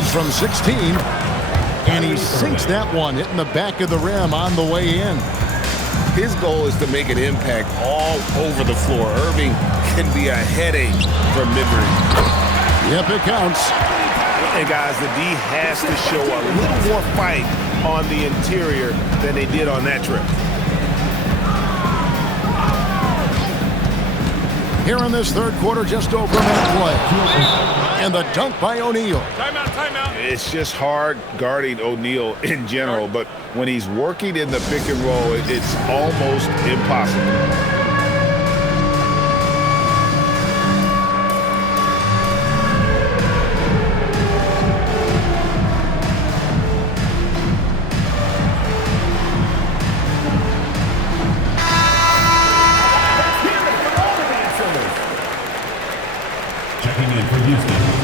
is from 16. And he sinks that one, hitting the back of the rim on the way in. His goal is to make an impact all over the floor. Irving can be a headache from mid-range. Yep, it counts. And guys, the D has to show a little more fight on the interior than they did on that trip. Here in this third quarter, just over a minute play. And the dunk by O'Neal. Timeout, timeout. It's just hard guarding O'Neal in general, but when he's working in the pick and roll, it's almost impossible.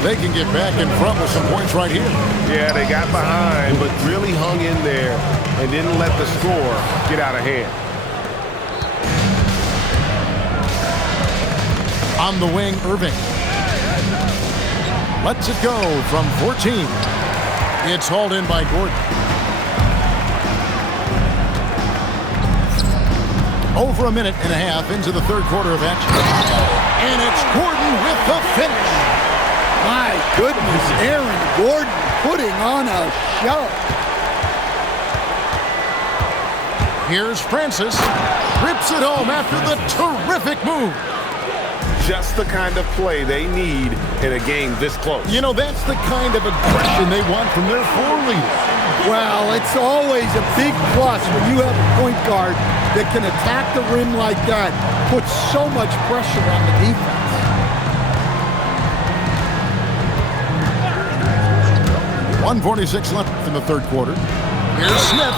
They can get back in front with some points right here. Yeah, they got behind, but really hung in there and didn't let the score get out of hand. On the wing, Irving. Lets it go from 14. It's hauled in by Gordon. Over a minute and a half into the third quarter of action. And it's Gordon with the finish. My goodness, Aaron Gordon putting on a show. Here's Francis. Rips it home after the terrific move. Just the kind of play they need in a game this close. You know, that's the kind of aggression they want from their floor leader. Well, it's always a big plus when you have a point guard that can attack the rim like that, put so much pressure on the defense. 1:46 left in the third quarter. Here's Smith.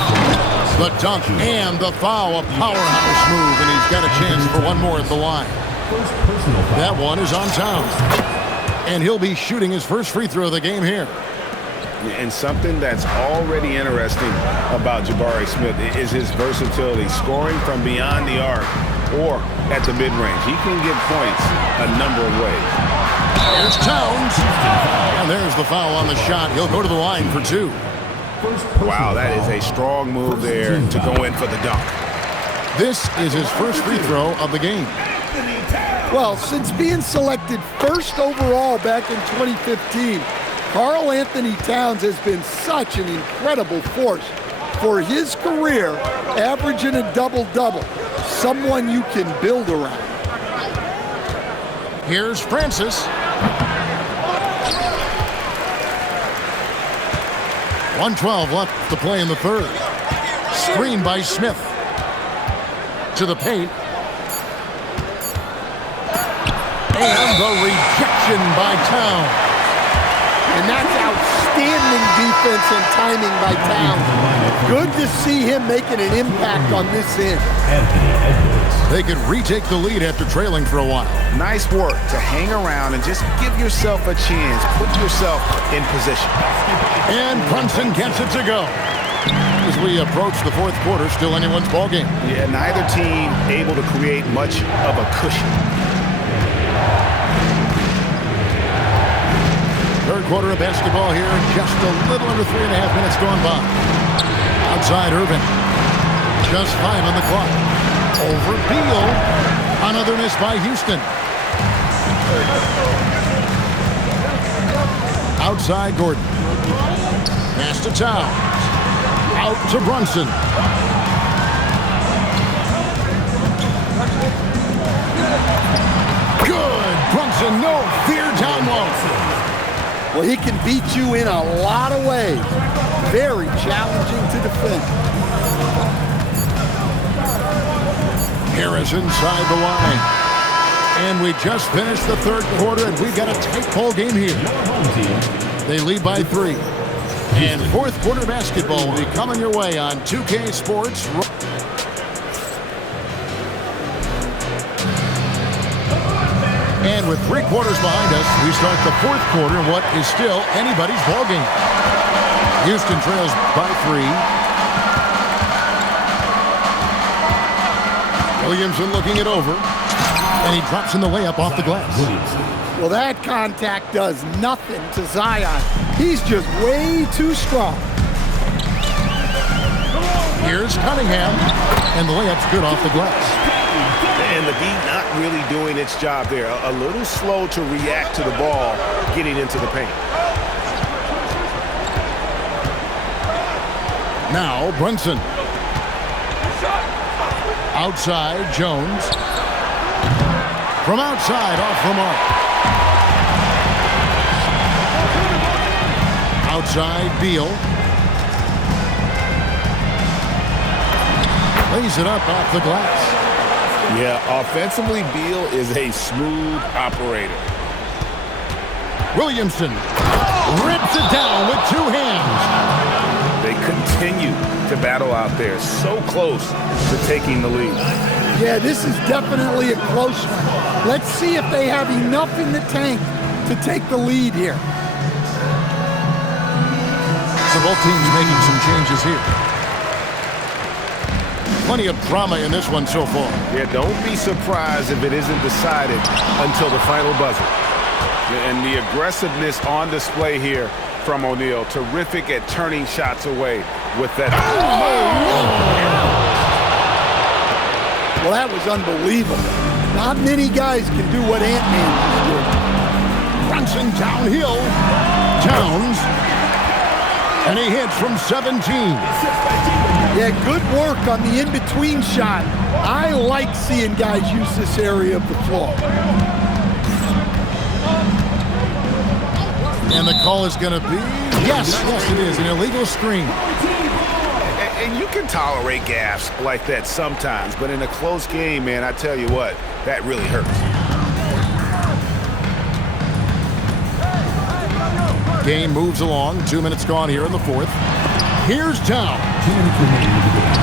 The dunk and the foul, a powerhouse move, and he's got a chance for one more at the line. That one is on Towns. And he'll be shooting his first free throw of the game here. And something that's already interesting about Jabari Smith is his versatility, scoring from beyond the arc or at the mid-range. He can get points a number of ways. Here's Towns. And there's the foul on the shot. He'll go to the line for two. Wow, that is a strong move there to go in for the dunk. This is his first free throw of the game. Well, since being selected first overall back in 2015, Karl Anthony Towns has been such an incredible force for his career, averaging a double-double, someone you can build around. Here's Francis. 1:12 left to play in the third. Screen by Smith. To the paint. And the rejection by Towns. And that's outstanding defense and timing by Towns. Good to see him making an impact on this end. They could retake the lead after trailing for a while. Nice work to hang around and just give yourself a chance. Put yourself in position. And Brunson gets it to go. As we approach the fourth quarter, still anyone's ballgame. Yeah, neither team able to create much of a cushion. Third quarter of basketball here, just a little under 3.5 minutes gone by. Outside Irving. Just 5 on the clock. Over Beal. Another miss by Houston. Outside Gordon. Pass to Towns. Out to Brunson. Good. Brunson, no fear down low. Well, he can beat you in a lot of ways. Very challenging to defend. Harris inside the line. And we just finished the third quarter, and we've got a tight ball game here. They lead by 3. And fourth quarter basketball will be coming your way on 2K Sports. And with 3 quarters behind us, we start the fourth quarter in what is still anybody's ballgame. Houston trails by 3. Williamson looking it over. And he drops in the layup off the glass. Well, that contact does nothing to Zion. He's just way too strong. Here's Cunningham, and the layup's good off the glass. And the D not really doing its job there. A little slow to react to the ball getting into the paint. Now Brunson. Outside, Jones. From outside, off the mark. Outside, Beal. Lays it up off the glass. Yeah, offensively, Beal is a smooth operator. Williamson rips it down with two hands. They continue to battle out there, so close to taking the lead. Yeah, this is definitely a close one. Let's see if they have enough in the tank to take the lead here. So both teams making some changes here. Plenty of drama in this one so far. Yeah, don't be surprised if it isn't decided until the final buzzer. And the aggressiveness on display here from O'Neal. Terrific at turning shots away with that. Well, that was unbelievable. Not many guys can do what Ant-Man did. Brunson downhill. Towns. And he hits from 17. Yeah, good work on the in-between shot. I like seeing guys use this area of the floor. And the call is going to be, yes, it is, an illegal screen. And you can tolerate gaffes like that sometimes, but in a close game, man, I tell you what, that really hurts. Game moves along. 2 minutes gone here in the fourth. Here's Town.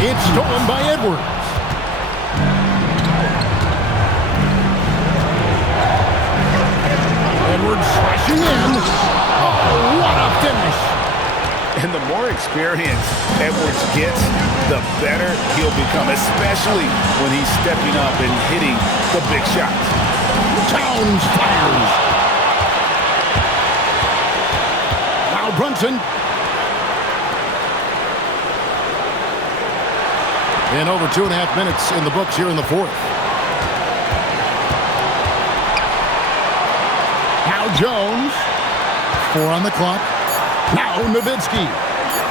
It's stolen by Edwards. Edwards slashing in. Oh, what a finish. And the more experience Edwards gets, the better he'll become, especially when he's stepping up and hitting the big shots. Towns fires. Now Brunson. And over 2.5 minutes in the books here in the fourth. Now Jones. 4 on the clock. Now Nowitzki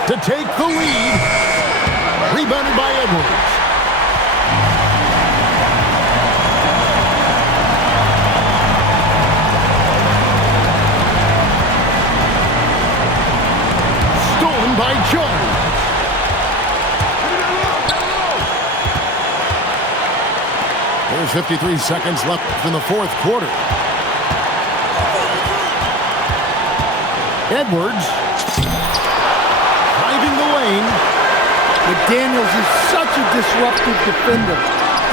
to take the lead. Rebounded by Edwards. Stolen by Jones. There's 53 seconds left in the fourth quarter. Edwards driving the lane. McDaniels is such a disruptive defender.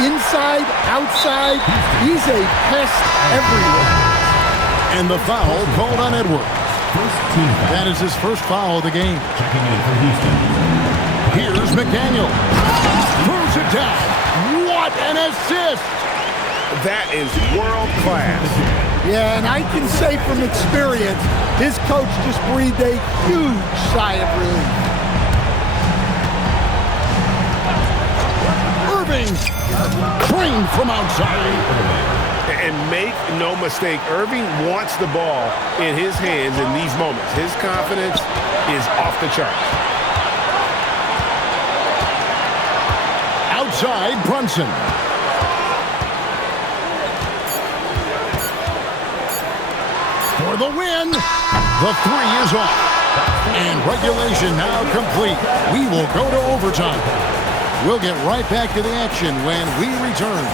Inside, outside, he's a pest everywhere. And the foul called on Edwards. That is his first foul of the game. Here's McDaniel. Throws it down. What an assist! That is world class. Yeah, and I can say from experience, his coach just breathed a huge sigh of relief. Irving, trained from outside. And make no mistake, Irving wants the ball in his hands in these moments. His confidence is off the charts. Outside, Brunson. For the win, the three is off. And regulation now complete. We will go to overtime. We'll get right back to the action when we return.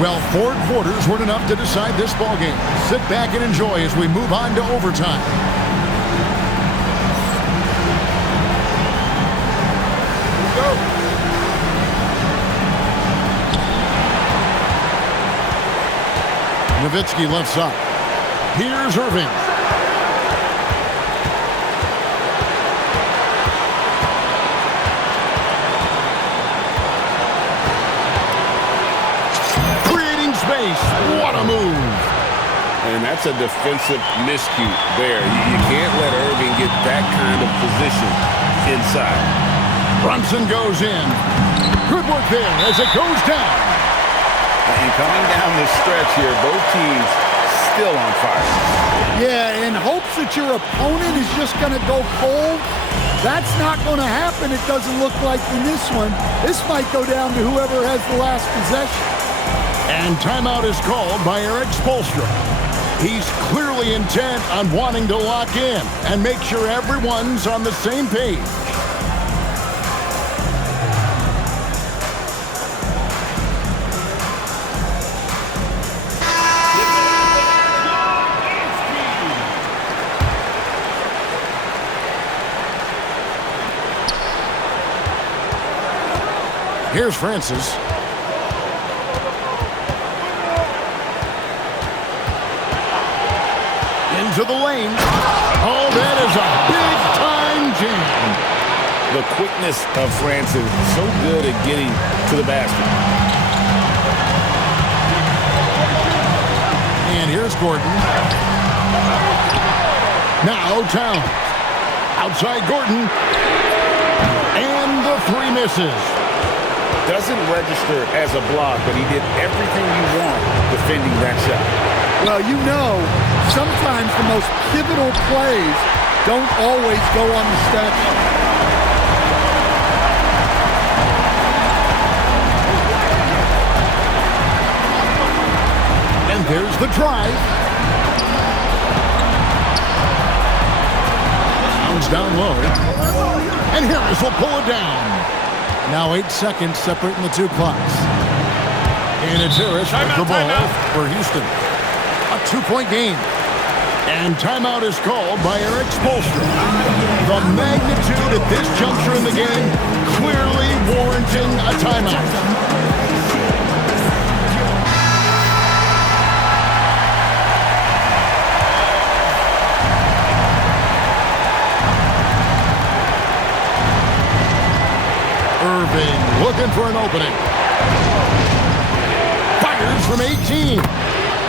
Well, 4 quarters weren't enough to decide this ballgame. Sit back and enjoy as we move on to overtime. Nowitzki left side. Here's Irving. face. What a move. And that's a defensive miscue there. You can't let Irving get that kind of position inside. Brunson goes in. Good work there as it goes down. And coming down the stretch here, both teams still on fire. Yeah, in hopes that your opponent is just going to go cold, that's not going to happen, it doesn't look like in this one. This might go down to whoever has the last possession. And timeout is called by Eric Spoelstra. He's clearly intent on wanting to lock in and make sure everyone's on the same page. Here's Francis. Into the lane. Oh, that is a big-time jam. The quickness of Francis is so good at getting to the basket. And here's Gordon. Now Towns. Outside Gordon. And the three misses. Doesn't register as a block, but he did everything you want defending that shot. Well, you know, sometimes the most pivotal plays don't always go on the stat sheet. And there's the drive. Comes down low. And Harris will pull it down. Now 8 seconds separating the two clocks. And it's Harris with the ball for Houston. A 2-point game. And timeout is called by Eric Spoelstra. The magnitude at this juncture in the game clearly warranting a timeout. Irving looking for an opening. Fires from 18.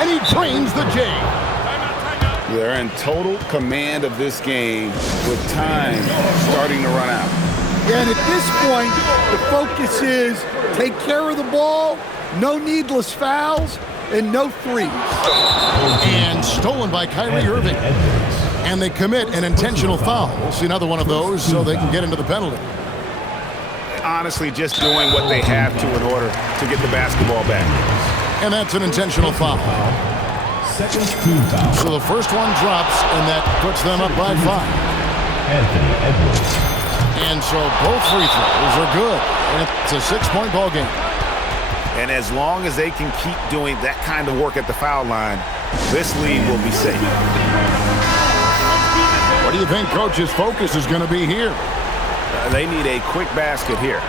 And he drains the J. They're in total command of this game with time starting to run out. And at this point, the focus is take care of the ball, no needless fouls, and no threes. And stolen by Kyrie Irving. And they commit an intentional foul. We'll see another one of those so they can get into the penalty. Honestly, just doing what they have to in order to get the basketball back. And that's an intentional foul. Second team foul. So the first one drops, and that puts them up by 5. Anthony Edwards. And so both free throws are good. And it's a 6-point ball game. And as long as they can keep doing that kind of work at the foul line, this lead will be safe. What do you think Coach's focus is going to be here? They need a quick basket here.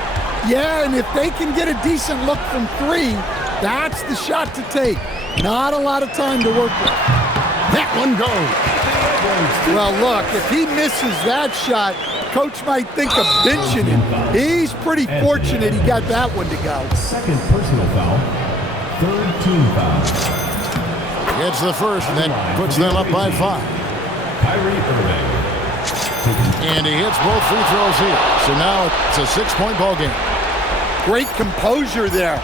Yeah, and if they can get a decent look from 3, that's the shot to take. Not a lot of time to work with. That one goes. Well, look, if he misses that shot, Coach might think of benching him. He's pretty fortunate he got that one to go. Second personal foul. Third team foul. Gets the first, and that puts them up by 5. Kyrie Irving. And he hits both free throws here. So now it's a 6-point ball game. Great composure there.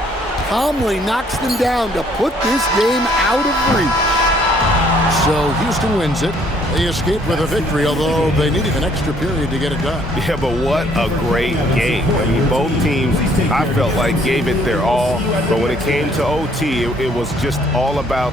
Calmly knocks them down to put this game out of reach. So Houston wins it. They escape with a victory, although they needed an extra period to get it done. Yeah, but what a great game. I mean, both teams, I felt like, gave it their all. But when it came to OT, it was just all about